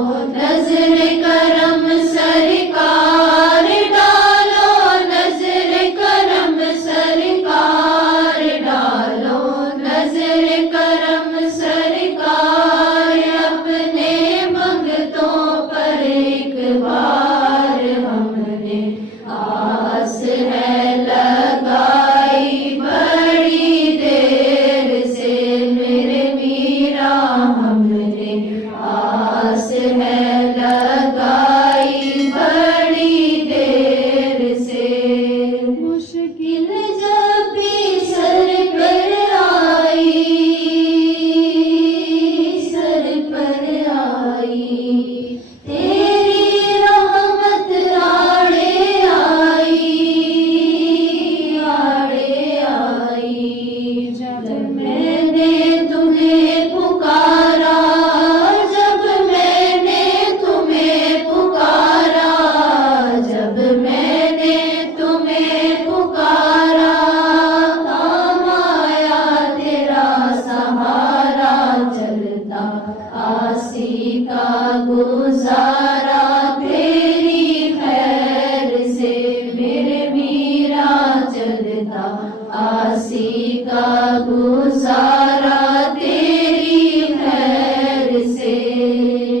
नजर करम सरकार डालो, नजर करम सरकार डालो, नजर करम सरकार अपने भक्तों पर एक बार हमने आस है लगाई बड़ी देर से मेरे मीरा, हमने आस है लगाई बड़ी देर से। मुश्किल जब भी सर पर आई, सर पर आई, तेरी रहमत आड़े आई, आड़े आई। जब मैंने तुम्हें पुकारा, जब मैंने तुम्हें पुकारा, जब मैंने तुम्हें पुकारा, काम आया तेरा सहारा, चलता आसी का गुजारा तेरी खैर से मेरे मीरा, चलता आसी का गुजारा तेरी खैर से।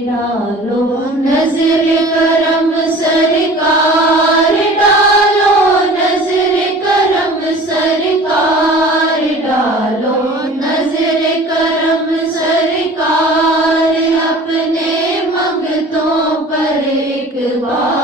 डालो नजर करम सरकार डालो, नजर करम सरकार डालो, नजर करम सरकार अपने भक्तों पर एक बार